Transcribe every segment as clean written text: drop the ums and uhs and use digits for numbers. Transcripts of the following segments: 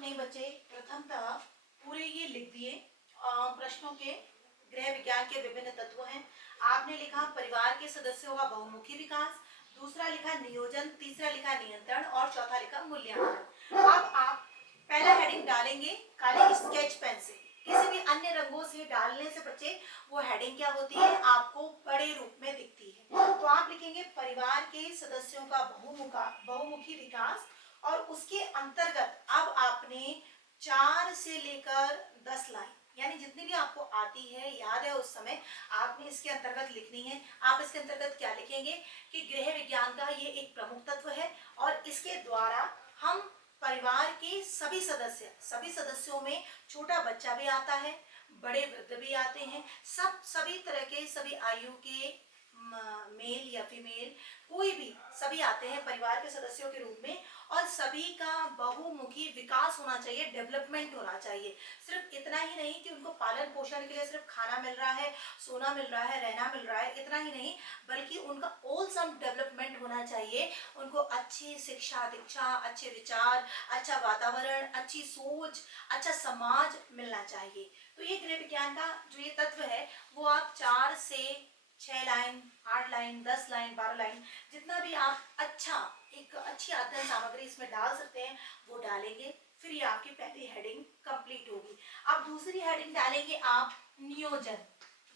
आपने बच्चे प्रथमतः पूरे ये लिख दिए प्रश्नों के गृह विज्ञान के विभिन्न तत्व हैं। आपने लिखा परिवार के सदस्यों का बहुमुखी विकास, दूसरा लिखा नियोजन, तीसरा लिखा नियंत्रण और चौथा लिखा मूल्यांकन। अब आप पहला हेडिंग डालेंगे काले स्केच पेन से, किसी भी अन्य रंगों से डालने से बच्चे वो हेडिंग क्या होती है आपको बड़े रूप में दिखती है। तो आप लिखेंगे परिवार के सदस्यों का बहुमुखी विकास और उसके अंतर्गत अब आपने 4 से लेकर 10 लाइन यानी जितनी भी आपको आती है याद है उस समय आपने इसके अंतर्गत लिखनी है। आप इसके अंतर्गत क्या लिखेंगे कि गृह विज्ञान का ये एक प्रमुख तत्व है और इसके द्वारा हम परिवार के सभी सदस्यों में छोटा बच्चा भी आता है, बड़े वृद्ध भी आते हैं, सभी तरह के सभी आयु के मेल या फीमेल कोई भी सभी आते हैं परिवार के सदस्यों के रूप में और सभी का बहुमुखी विकास होना चाहिए, डेवलपमेंट होना चाहिए। सिर्फ इतना ही नहीं कि उनको पालन पोषण के लिए सिर्फ खाना मिल रहा है, सोना मिल रहा है, रहना मिल रहा है, इतना ही नहीं बल्कि उनका होलसम डेवलपमेंट होना चाहिए। उनको अच्छी शिक्षा दीक्षा, अच्छे विचार, अच्छा वातावरण, अच्छी सोच, अच्छा समाज मिलना चाहिए। तो ये गृह विज्ञान का जो ये तत्व है वो आप 4 से 6 लाइन, 8 लाइन, 10 लाइन, 12 लाइन जितना भी आप एक अच्छी अध्ययन सामग्री इसमें डाल सकते हैं वो डालेंगे। फिर ये आपकी पहली हेडिंग कंप्लीट होगी। अब दूसरी हेडिंग डालेंगे आप नियोजन।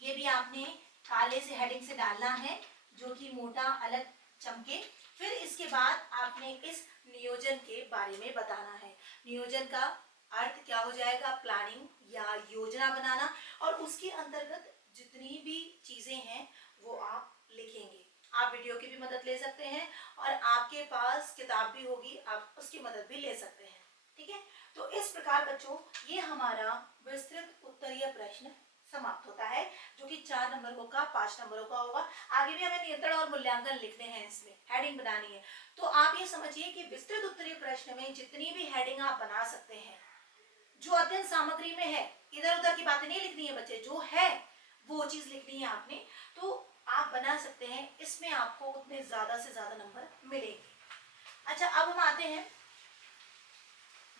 ये भी आपने काले से हेडिंग से डालना है जो कि मोटा अलग चमके। फिर इसके बाद आपने इस नियोजन के बारे में बताना है। नियोजन का अर्थ क्या हो जाएगा, प्लानिंग या योजना बनाना और उसके अंतर्गत जितनी भी चीजें हैं वो आप लिखेंगे। आप वीडियो की भी मदद ले सकते हैं और आपके पास किताब भी होगी आप उसकी मदद भी ले सकते हैं। ठीक है, तो इस प्रकार बच्चों ये हमारा विस्तृत उत्तरीय प्रश्न समाप्त होता है जो कि 4 नंबरों का 5 नंबरों का होगा। आगे भी हमें नियंत्रण और मूल्यांकन लिखने हैं, इसमें हेडिंग बनानी है। तो आप ये समझिए कि विस्तृत उत्तरीय प्रश्न में जितनी भी हेडिंग आप बना सकते हैं जो अध्ययन सामग्री में है, इधर उधर की बातें नहीं लिखनी है बच्चे, जो है वो चीज लिखनी है आपने, तो आप बना सकते हैं। इसमें आपको उतने ज्यादा से ज्यादा नंबर मिलेंगे। अच्छा, अब हम आते हैं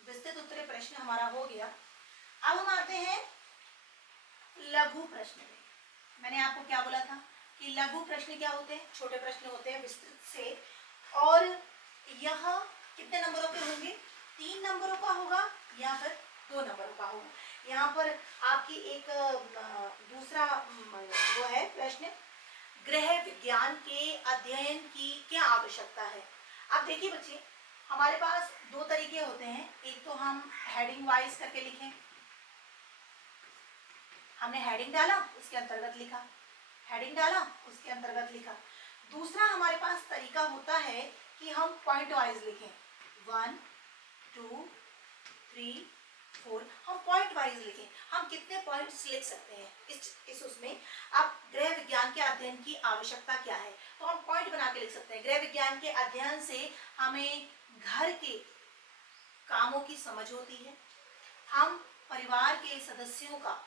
विस्तृत उत्तरीय प्रश्न हमारा हो गया। अब हम आते हैं लघु प्रश्न में। मैंने आपको क्या बोला था कि लघु प्रश्न क्या होते हैं, छोटे प्रश्न होते हैं विस्तृत से, और यह कितने नंबरों के होंगे, 3 नंबरों का होगा या फिर 2 नंबरों का होगा। यहाँ पर आपकी एक दूसरा वो है प्रश्न, गृह विज्ञान के अध्ययन की क्या आवश्यकता है। अब देखिए बच्चे, हमारे पास 2 तरीके होते हैं। एक तो हम हेडिंग वाइज करके लिखें, हमने हेडिंग डाला उसके अंतर्गत लिखा, हेडिंग डाला उसके अंतर्गत लिखा। दूसरा हमारे पास तरीका होता है कि हम पॉइंट वाइज लिखें, 1 2 3 4, हम पॉइंट वाइज लिखें। हम कितने पॉइंट्स लिख सकते हैं इस उसमें। अब गृह विज्ञान के अध्ययन की आवश्यकता क्या है तो हम पॉइंट बना के लिख सकते हैं। गृह विज्ञान के अध्ययन से हमें घर के कामों की समझ होती है, हम परिवार के सदस्यों का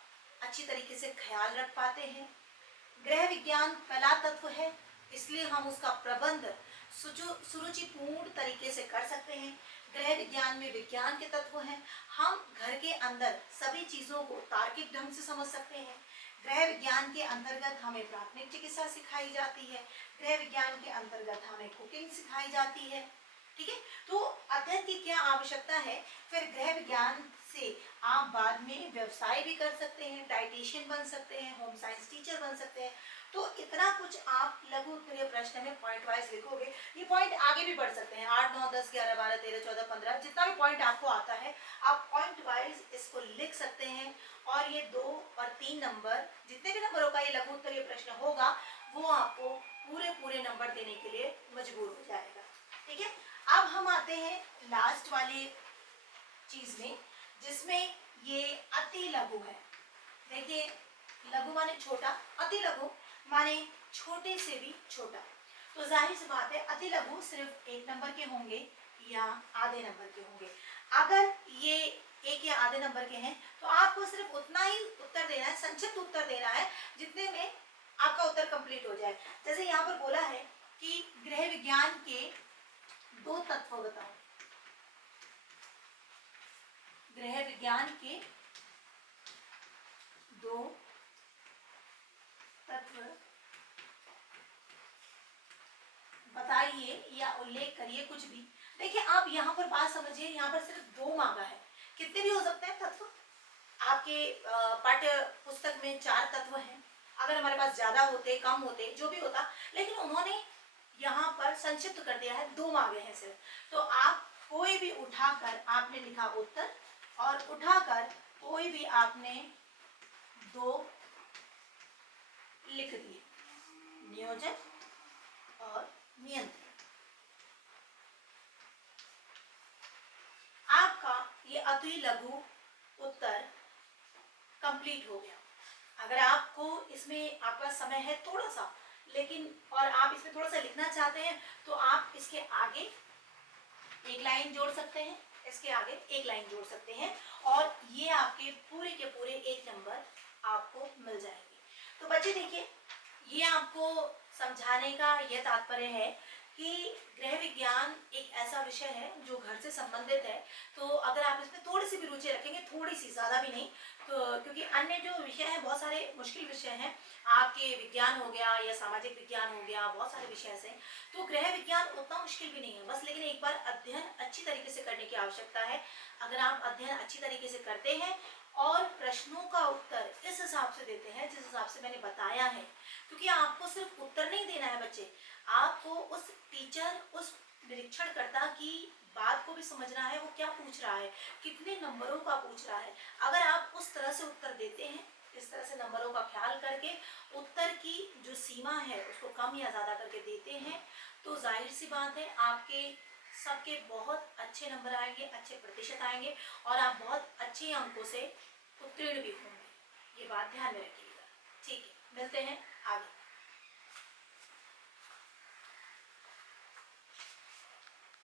अच्छी तरीके से ख्याल रख पाते हैं। गृह विज्ञान कला तत्व है इसलिए हम उसका प्रबंध सुरुचिपूर्ण तरीके से कर सकते हैं। गृह विज्ञान में विज्ञान के तत्व हैं, हम घर के अंदर सभी चीजों को तार्किक ढंग से समझ सकते हैं। गृह विज्ञान के अंतर्गत हमें प्राथमिक चिकित्सा सिखाई जाती है, गृह विज्ञान के अंतर्गत हमें कुकिंग सिखाई जाती है। ठीक है, तो अध्ययन की क्या आवश्यकता है। फिर गृह विज्ञान से आप बाद में व्यवसाय भी कर सकते हैं, डाइटिशियन बन सकते हैं, होम साइंस टीचर बन सकते हैं। तो इतना कुछ आप लघु उत्तरीय प्रश्न में पॉइंट वाइज लिखोगे। ये पॉइंट आगे भी बढ़ सकते हैं, 8 9 10 11 12 13 14 15 जितना भी पॉइंट आपको आता है आप पॉइंट वाइज इसको लिख सकते हैं। और ये 2 और 3 नंबर जितने भी नंबरों का ये लघु उत्तरीय प्रश्न होगा वो आपको पूरे नंबर देने के लिए मजबूर हो जाएगा। ठीक है, अब हम आते हैं लास्ट वाले चीज में जिसमें ये अति लघु है। देखिए, लघु माने छोटा, अति लघु माने छोटे से भी छोटा। तो जाहिर सी बात है अति लघु सिर्फ 1 नंबर के होंगे या आधे नंबर के होंगे। अगर ये 1 या आधे नंबर के हैं तो आपको सिर्फ उतना ही उत्तर देना है, संक्षिप्त उत्तर देना है जितने में आपका उत्तर कंप्लीट हो जाए। जैसे यहाँ पर बोला है कि गृह विज्ञान के 2 तत्व बताओ। गृह विज्ञान के दो तत्व बताइए या उल्लेख करिए, कुछ भी। देखिए आप यहाँ पर बात समझिए, यहाँ पर सिर्फ दो मांगा है, कितने भी हो सकते हैं तत्व। आपके पाठ्य पुस्तक में 4 तत्व हैं, अगर हमारे पास ज्यादा होते कम होते जो भी होता, लेकिन उन्होंने यहाँ पर संक्षिप्त कर दिया है, 2 मांगे हैं सिर्फ। तो आप कोई भी उठाकर आपने लिखा उत्तर, और उठाकर कोई भी आपने 2 लिख दिए, नियोजन और नियंत्रण। आपका ये अति लघु उत्तर कंप्लीट हो गया। अगर आपको इसमें आपका समय है थोड़ा सा, लेकिन और आप इसमें थोड़ा सा लिखना चाहते हैं तो आप इसके आगे एक लाइन जोड़ सकते हैं, इसके आगे एक लाइन जोड़ सकते हैं, और ये आपके पूरे के पूरे 1 नंबर आपको मिल जाएंगे। तो बच्चे देखिए, ये आपको समझाने का यह तात्पर्य है कि गृह विज्ञान एक ऐसा विषय है जो घर से संबंधित है। तो अगर आप इसमें थोड़ी सी भी रुचि रखेंगे, थोड़ी सी, ज्यादा भी नहीं, तो क्योंकि अन्य जो विषय हैं बहुत सारे मुश्किल विषय हैं, आपके विज्ञान हो गया या सामाजिक विज्ञान हो गया, बहुत सारे विषय हैं। तो गृह विज्ञान उतना मुश्किल भी नहीं है, बस लेकिन एक बार अध्ययन अच्छी तरीके से करने की आवश्यकता है। अगर आप अध्ययन अच्छी तरीके से करते हैं और प्रश्नों का उत्तर इस हिसाब से देते हैं जिस हिसाब से मैंने बताया है, क्योंकि आपको सिर्फ उत्तर नहीं देना है बच्चे, आपको उस टीचर, उस निरीक्षणकर्ता की बात को भी समझना है, वो क्या पूछ रहा है, कितने नंबरों का पूछ रहा है। अगर आप उस तरह से उत्तर देते हैं, इस तरह से नंबरों का ख्याल करके उत्तर की जो सीमा है उसको कम या ज्यादा करके देते हैं, तो जाहिर सी बात है आपके सबके बहुत अच्छे नंबर आएंगे, अच्छे प्रतिशत आएंगे, और आप बहुत अच्छे अंकों से उत्तीर्ण भी होंगे। ये बात ध्यान में रखिएगा। ठीक है, मिलते हैं आगे।